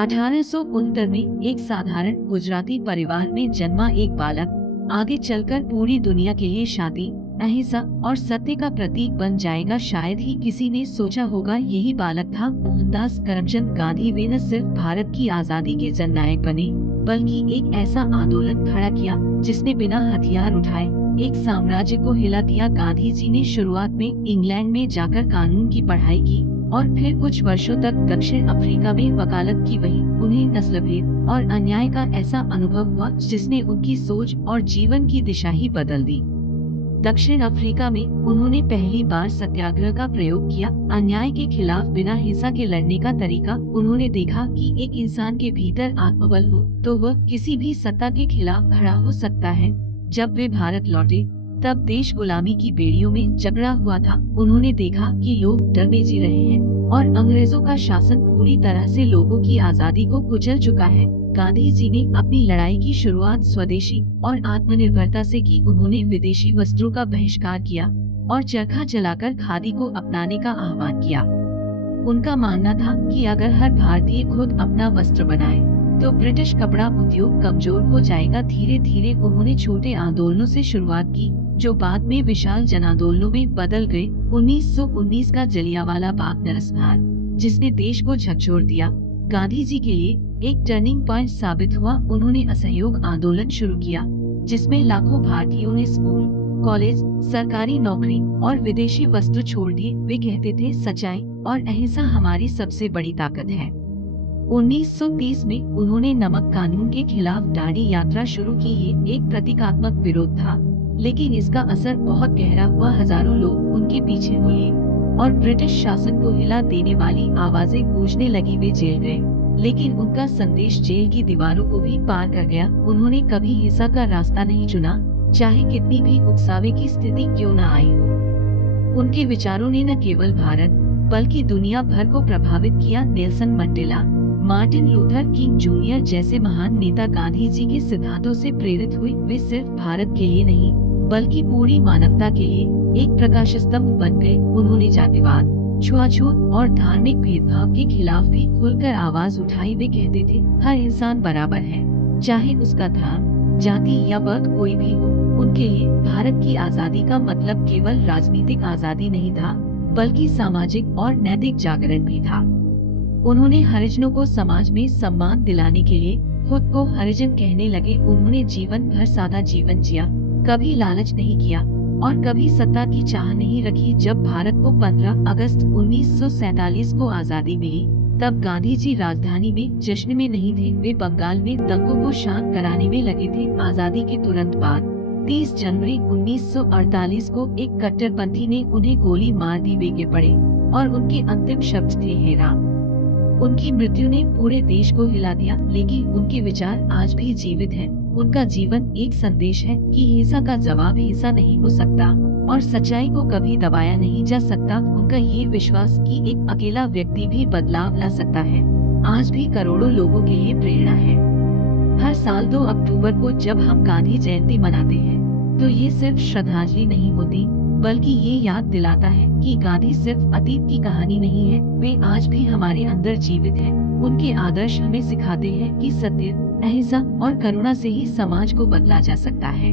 1869 में एक साधारण गुजराती परिवार में जन्मा एक बालक आगे चलकर पूरी दुनिया के लिए शांति, अहिंसा और सत्य का प्रतीक बन जाएगा। शायद ही किसी ने सोचा होगा यही बालक था मोहनदास करमचंद गांधी। वे न सिर्फ भारत की आजादी के जननायक बने, बल्कि एक ऐसा आंदोलन खड़ा किया जिसने बिना हथियार उठाए एक साम्राज्य को हिला दिया। गांधी जी ने शुरुआत में इंग्लैंड में जाकर कानून की पढ़ाई की और फिर कुछ वर्षों तक दक्षिण अफ्रीका में वकालत की। वहीं उन्हें नस्लभेद और अन्याय का ऐसा अनुभव हुआ जिसने उनकी सोच और जीवन की दिशा ही बदल दी। दक्षिण अफ्रीका में उन्होंने पहली बार सत्याग्रह का प्रयोग किया, अन्याय के खिलाफ बिना हिंसा के लड़ने का तरीका। उन्होंने देखा कि एक इंसान के भीतर आत्मबल हो तो वह किसी भी सत्ता के खिलाफ खड़ा हो सकता है। जब वे भारत लौटे तब देश गुलामी की बेड़ियों में जकड़ा हुआ था। उन्होंने देखा कि लोग डर में जी रहे हैं और अंग्रेजों का शासन पूरी तरह से लोगों की आजादी को कुचल चुका है। गांधी जी ने अपनी लड़ाई की शुरुआत स्वदेशी और आत्मनिर्भरता से की। उन्होंने विदेशी वस्त्रों का बहिष्कार किया और चरखा चलाकर खादी को अपनाने का आह्वान किया। उनका मानना था कि अगर हर भारतीय खुद अपना वस्त्र बनाए तो ब्रिटिश कपड़ा उद्योग कमजोर हो जाएगा। धीरे धीरे उन्होंने छोटे आंदोलनों से शुरुआत की जो बाद में विशाल जन आंदोलनों में बदल गए। 1919 का जलियांवाला बाग नरसंहार, जिसने देश को झकझोर दिया, गांधी जी के लिए एक टर्निंग पॉइंट साबित हुआ। उन्होंने असहयोग आंदोलन शुरू किया जिसमें लाखों भारतीयों ने स्कूल, कॉलेज, सरकारी नौकरी और विदेशी वस्त्र छोड़ दिए। वे कहते थे सच्चाई और अहिंसा हमारी सबसे बड़ी ताकत है। 1930 में उन्होंने नमक कानून के खिलाफ दांडी यात्रा शुरू की। ये एक प्रतीकात्मक विरोध था, लेकिन इसका असर बहुत गहरा हुआ। हजारों लोग उनके पीछे हुए और ब्रिटिश शासन को हिला देने वाली आवाजें गूंजने लगी। वे जेल गए, लेकिन उनका संदेश जेल की दीवारों को भी पार कर गया। उन्होंने कभी हिंसा का रास्ता नहीं चुना, चाहे कितनी भी उकसावे की स्थिति क्यों न आई हो। उनके विचारों ने न केवल भारत बल्कि दुनिया भर को प्रभावित किया। Nelson Mandela, Martin Luther king junior जैसे महान नेता गांधी जी के सिद्धांतों से प्रेरित हुए। वे सिर्फ भारत के लिए नहीं बल्कि पूरी मानवता के लिए एक प्रकाश स्तंभ बन गए। उन्होंने जातिवाद, छुआछूत और धार्मिक भेदभाव के खिलाफ भी खुलकर आवाज उठाई। वे कहते थे हर इंसान बराबर है, चाहे उसका धर्म, जाति या वर्ग कोई भी हो। उनके लिए भारत की आजादी का मतलब केवल राजनीतिक आजादी नहीं था, बल्कि सामाजिक और नैतिक जागरण भी था। उन्होंने हरिजनों को समाज में सम्मान दिलाने के लिए खुद को हरिजन कहने लगे। उन्होंने जीवन भर सादा जीवन जिया, कभी लालच नहीं किया और कभी सत्ता की चाह नहीं रखी। जब भारत को 15 अगस्त 1947 को आजादी मिली, तब गांधी जी राजधानी में जश्न में नहीं थे, वे बंगाल में दंगों को शांत कराने में लगे थे। आजादी के तुरंत बाद 30 जनवरी 1948 को एक कट्टरपंथी ने उन्हें गोली मार दी। वे गिर पड़े और उनके अंतिम शब्द थे हे राम। उनकी मृत्यु ने पूरे देश को हिला दिया, लेकिन उनके विचार आज भी जीवित हैं। उनका जीवन एक संदेश है कि हिंसा का जवाब हिंसा नहीं हो सकता और सच्चाई को कभी दबाया नहीं जा सकता। उनका ये विश्वास कि एक अकेला व्यक्ति भी बदलाव ला सकता है, आज भी करोड़ों लोगों के लिए प्रेरणा है। हर साल 2 अक्टूबर को जब हम गांधी जयंती मनाते हैं, तो ये सिर्फ श्रद्धांजलि नहीं होती, बल्कि ये याद दिलाता है कि गांधी सिर्फ अतीत की कहानी नहीं है, वे आज भी हमारे अंदर जीवित हैं। उनके आदर्श हमें सिखाते हैं कि सत्य, अहिंसा और करुणा से ही समाज को बदला जा सकता है।